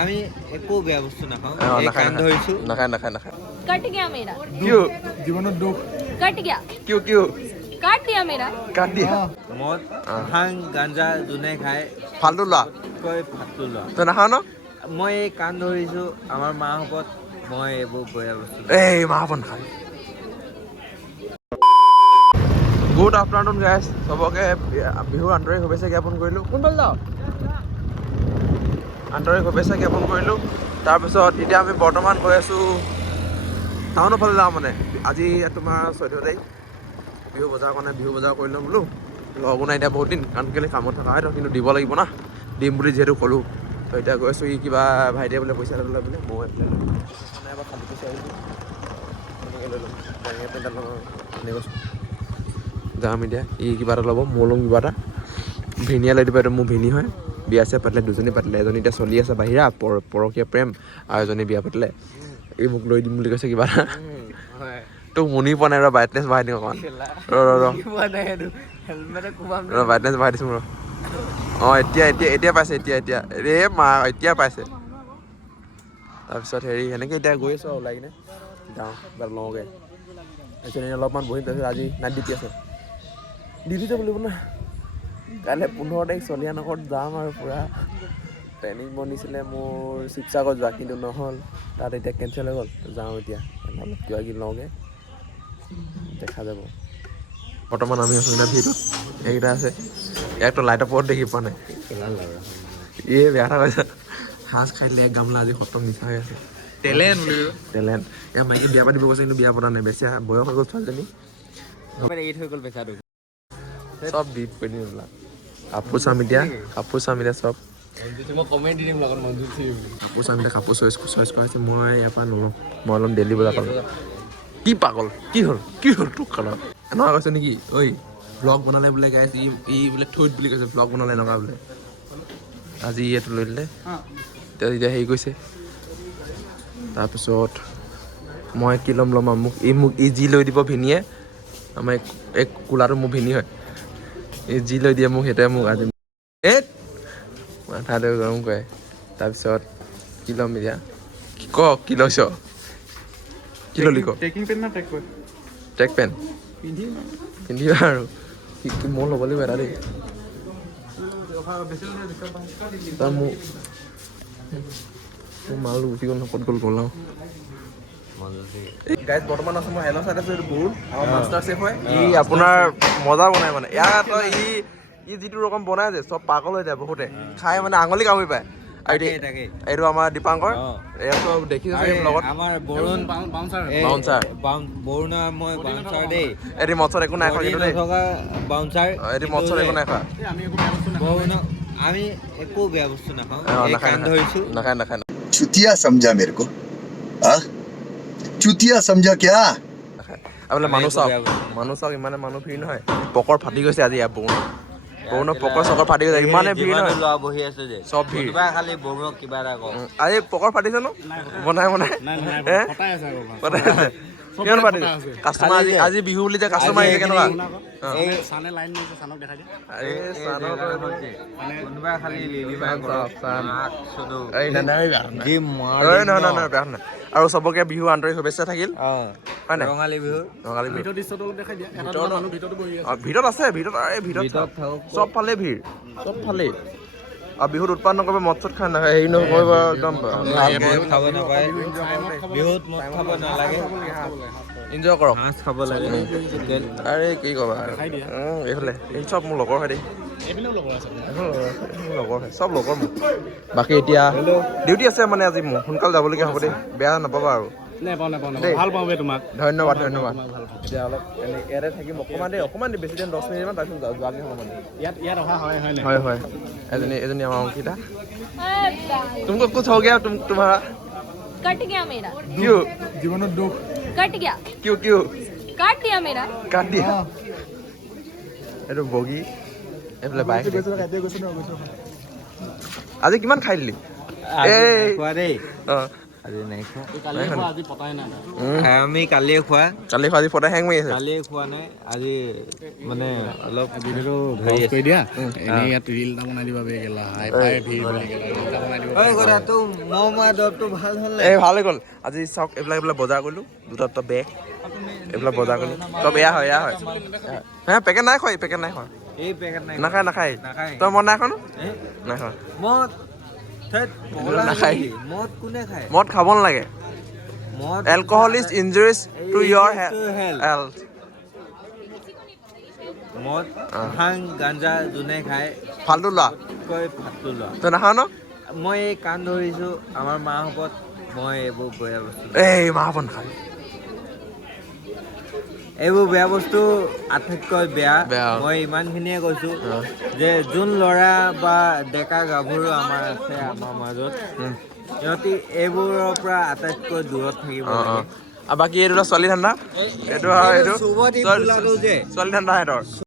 আমি একো বেয়া বস্তু নাখাওঁ এই কাণ ধৰিছো নাখায় নাখায় নাখায় कट गया मेरा क्यों জীৱনত দুখ कट गया क्यों क्यों काट दिया मेरा काट दिया মদ ভাং গাঞ্জা যোনে খায় ফালতু লোৱা কৈ ফাটটো লোৱা তই নাখাৱ ন মই এই কাণ ধৰিছো আমাৰ মাহঁত মই এইবোৰ বেয়া বস্তু এই মাহপন খাই গুড আফটাৰনুন গাইজ চবকে বিহুৰ আন্তৰিক শুভেচ্ছা জ্ঞাপন কৰিলোঁ কোনফালে যাওঁ আন্তৰিক শুভেচ্ছা জ্ঞাপন কৰিলোঁ তাৰপিছত এতিয়া আমি বৰ্তমান গৈ আছোঁ টাউনৰ ফালে যাওঁ মানে আজি তোমাৰ 14 তাৰিখ বিহু বজাৰ কাৰণে বিহু বজাৰ কৰি ল'ম বোলো লগো নাই এতিয়া বহুত দিন কাৰণ কেলৈ কামত থকা হয়তো কিন্তু দিব লাগিব না দিম বুলি যিহেতু ক'লোঁ তো এতিয়া গৈ আছোঁ ই কিবা ভাইটিয়ে বোলে পইচা ল'লে বোলে মই মানে এবাৰ খালী পইচা আহিছোঁ এনেকৈ লৈ ল'ম বেঙে পেণ্টত লগাওঁ এনে কৈছোঁ যাম এতিয়া ই কিবা এটা ল'ব মই ল'ম কিবা এটা ভিনিয়া লৈ দিব এইটো মোৰ ভিনি হয় বিয়া চিয়া পাতিলে দুজনী পাতিলে এজনী এতিয়া চলি আছে বাহিৰা পৰকীয়া প্ৰেম আৰু এজনী বিয়া পাতিলে এই মোক লৈ দিম বুলি কৈছে কিবা এটা তোক মুনি পোৱা নাই ৰ ব্ৰাইটনেছ বঢ়াই দিম অকণমান ৰ ব্ৰাইটনেছ বঢ়াই দিছোঁ ৰ অঁ এতিয়া পাইছে এতিয়া ৰে মা এতিয়া পাইছে তাৰপিছত হেৰি সেনেকৈ এতিয়া গৈ আছোঁ আৰু ওলাই কিনে যাওঁ কিবা লওঁগৈ তাৰপিছত অলপমান বহি তাৰপিছত আজি নাইট ডিউটি আছে ডিউটি যাব লাগিব না কাইলৈ 15 তাৰিখ চলিয়ানগৰত যাম আৰু পূৰা প্লেনিং বনিছিলে মোৰ শিৱসাগৰ যোৱা কিন্তু নহ'ল তাত এতিয়া কেঞ্চেল হৈ গ'ল যাওঁ এতিয়া অলপ কিবা কিবি লওঁগৈ দেখা যাব বৰ্তমান আমি আছোঁ এতিয়া ভিতৰত এইকেইটা আছে ইয়াকতো লাইটৰ পোহৰত দেখি পোৱা নাই এই বেয়া কথা কৈছে সাজ খাই দিলে এক গামলা আজি খতম নিচা হৈ আছে টেলেণ্ট এয়া মাইকী বিয়া পাতিব গৈছে কিন্তু বিয়া পতা নাই বেছি বয়স হৈ গ'ল ছোৱালীজনী এৰি থৈ গ'ল বেচাটো চব ডিপ কৰি দিম এইবিলাক কাপোৰ চাম এতিয়া চব মই কমেণ্ট দি দিম লগত মঞ্জুৰ কাপোৰ চাম এতিয়া কাপোৰ চইচ কৰাইছে মই ইয়াৰ পৰা নলওঁ মই অলপ দেলহি বজাৰ পালোঁ কি পাগল কি হ'ল তোক খালত এনেকুৱা কৈছে নেকি ঐ ব্লগ বনালে বোলে গাইছ ই বোলে থৈত বুলি কৈছে ব্লগ বনালে এনেকুৱা বোলে আজি ইয়াতো লৈ দিলে এতিয়া হেৰি কৈছে তাৰপিছত মই কি ল'ম আৰু মোক ই যি লৈ দিব ভিনিয়ে আমাৰ এই কোলাটো মোৰ ভিনি হয় এই যি লৈ দিয়ে মোক সেইটোৱে মোক আজি মাথাটো গৰম কৰে তাৰপিছত কি ল'ম এতিয়া কি লৈছ কি ল'লি ট্ৰেকিং পেণ্ট না ট্ৰেক ট্ৰেক পেণ্ট পিন্ধিবা আৰু মই ল'ব লাগিব এটা দেই তাৰ মোৰ মাল উঠি গ'ল ক'ত গ'ল গাইজ বৰ্তমান আছোঁ মই হেল্ল' চাইড আছোঁ এইটো বহুত আমাৰ মাষ্টাৰ চেফ হয় ই আপোনাৰ মজা বনাই মানে ইয়াত ই যিটো ৰকম বনাই যে চব পাগল হৈ যায় বহুতে খাই মানে আঙুলি কামুৰি পায় আৰু এইটো আমাৰ দীপাংকৰ এইটো দেখিছোঁ লগত আমাৰ বৰুণ মই বাউন্সাৰ দেই এটি মৎসত একো নাই খোৱা কিন্তু দেই বাউন্সাৰ এটি মৎসত একো নাই খোৱা বৰুণক আমি একো বেয়া বস্তু নাখাওঁ এই কাণ ধৰিছোঁ নাখায় चुतिया समझा मेरे को चुतिया समझा क्या আপোনালোকে মানুহ চাওক ইমানে মানুহ ভিৰ নহয় পকৰ ফাটি গৈছে আজি ইয়াত বৰুণৰ পকৰ চকৰ ফাটি গৈছে ইমানে ভিৰ নহয় ল'ৰা বহি আছে যে চব ভিৰ কিবা খালি বৰুণক কিবা এটা কওঁ আজি পকৰ ফাটিছে ন বনাই ফটাই আছে কিমান পাতিছে কাষ্টমাৰ আজি বিহু বুলি যে কাষ্টমাৰ আহিছে কেনেকুৱা কোনোবা খালি নহয় আৰু চবকে বিহু আন্তৰিক শুভেচ্ছা থাকিল হয় নাই ৰঙালী বিহু ভিতৰত আছে ভিতৰত চব ফালে ভিৰ আৰু বিহুত উৎপাদন নকৰিব মদ চদ খাই নাখায় হেৰি নকৰিব একদম খাব নাপায় বিহুত মদ খাব নালাগে এনজয় কৰক মাছ খাব লাগে আৰে কি ক'বা এইফালে এই চব মোৰ লগৰ হয় দেই লগৰ হয় চব লগৰ মোৰ বাকী এতিয়া ডিউটি আছে মানে আজি মোৰ সোনকালে যাবলগীয়া হ'ব দেই বেয়া নাপাবা আৰু ভাল পাওঁ তোমাক ধন্যবাদ এতিয়া অলপ ইয়াতে থাকিম অকণমান বেছি দিন 10 মিনিটমান তাৰপিছত যোৱাকৈ হ'ব মানে ইয়াত অহা হয় এজনী আমাৰ অংকিতা तुमको कुछ हो गया तुम्हारा कट गया मेरा क्यों জীৱনত দুখ कट गया क्यों काट दिया मेरा কাট দিয়া এইটো বগী এইফালে বাইক আজি কিমান খাই দিলি খোৱা দেই আজি নাই খোৱা কালি খোৱা আজি পতাই নাই আমি কালিয়ে খোৱা কালি আজি ফটা হেং মাৰি আছে কালিয়ে খোৱা নাই আজি মানে অলপ ভিডিঅ'টো ভইচ কৰি দিয়া এনেই ইয়াত ৰিল এটা বনাই দিবা বেগেলা হাই ফাই ভিৰ বুলি ৰিল এটা বনাই দিব ঐ কথাটো মহ মৰা দৰৱটো ভাল হ'ল নাই এই ভাল হৈ গ'ল আজি চাওক এইবিলাক বজাৰ কৰিলোঁ দুটা বেগ এইবিলাক বজাৰ কৰিলোঁ চব এয়া হয় হে পেকেট নাই খোৱা পেকেট নাই খোৱা এই পেকেট নাই নাখায় নাখায় তই মদ নাই খোৱা ন এ? নাই খোৱা মদ থেত পগলা নাখায়। নেকি? মদ কোনে খায় মদ খাব নালাগে মদ alcohol is injurious to your health মদ ভাং গাঞ্জা যোনে খায় ফাল্টু লোৱা কৈ ভাতটো লোৱা তই নাখাৱ ন মই এই কাণ ধৰিছোঁ আমাৰ মাহঁত মই এইবোৰ বেয়া বস্তু এই মাহ নাখায় এইবোৰ বেয়া বস্তু আটাইতকৈ বেয়া বেয়া। মই ইমানখিনিয়ে কৈছোঁ যে যোন ল'ৰা বা ডেকা গাভৰু আমাৰ আছে আমাৰ মাজত সিহঁতি এইবোৰৰ পৰা আটাইতকৈ দূৰত থাকিব লাগে আৰু বাকী এইটো ছোৱালী ধান্দা এইটো আৰু এইটো চুবত এই ফুলাটো যে ছোৱালী ধান্দা সিহঁতৰ